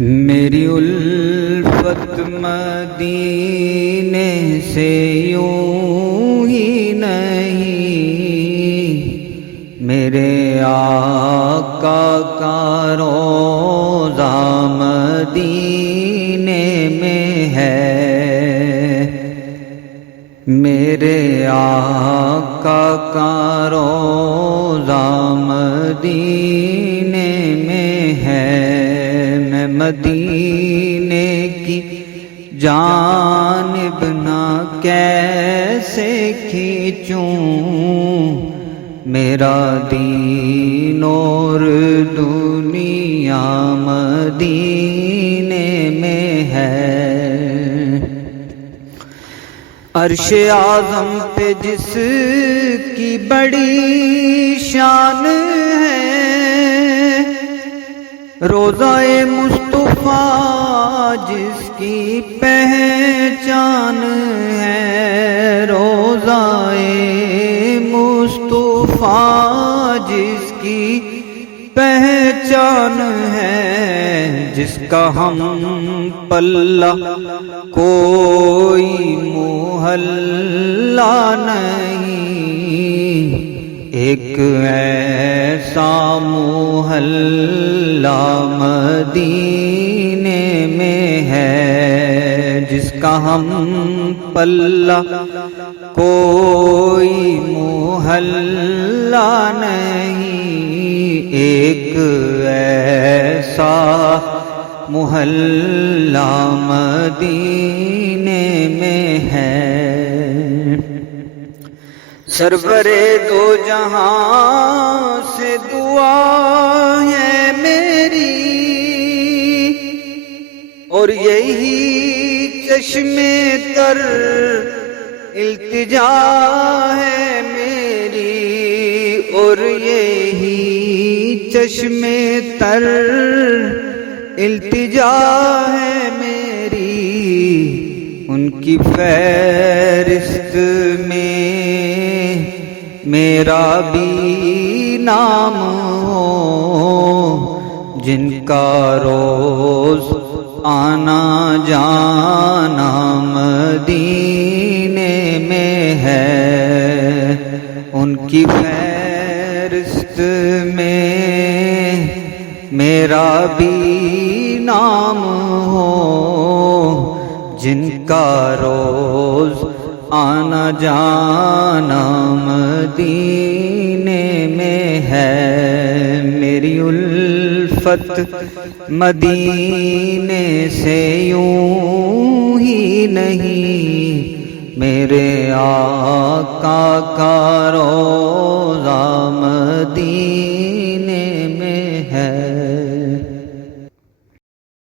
میری الفت مدینے سے یوں ہی نہیں، میرے آقا کا روضہ مدینے میں ہے، میرے آقا کا روضہ مدینے میں ہے۔ میں مدینے کی جانب نہ کیسے کھینچوں، میرا دین اور دنیا مدینے میں ہے۔ عرش اعظم پہ جس کی بڑی شان ہے، روضہ مصطفیٰ جس کی پہچان ہے، روضہ مصطفیٰ جس کی پہچان ہے، جس کا ہم پلہ کوئی محلہ نہیں، ایک ایسا محلہ مدینے میں ہے، جس کا ہم پلہ کوئی محلہ نہیں، ایک ایسا محلہ مدینے میں ہے۔ سرور دو جہاں سے دعا ہے میری، اور یہی چشم تر التجا ہے میری، اور یہی چشم تر التجا ہے میری، ان کی فہرست میں میرا بھی نام ہو، جن کا روز آنا جانا مدینے میں ہے، ان کی فہرست میں میرا بھی نام ہو، جن کا روز آنا جانا مدینے میں ہے۔ میری الفت مدینے سے یوں ہی نہیں، میرے آقا کا روضہ مدینے میں ہے۔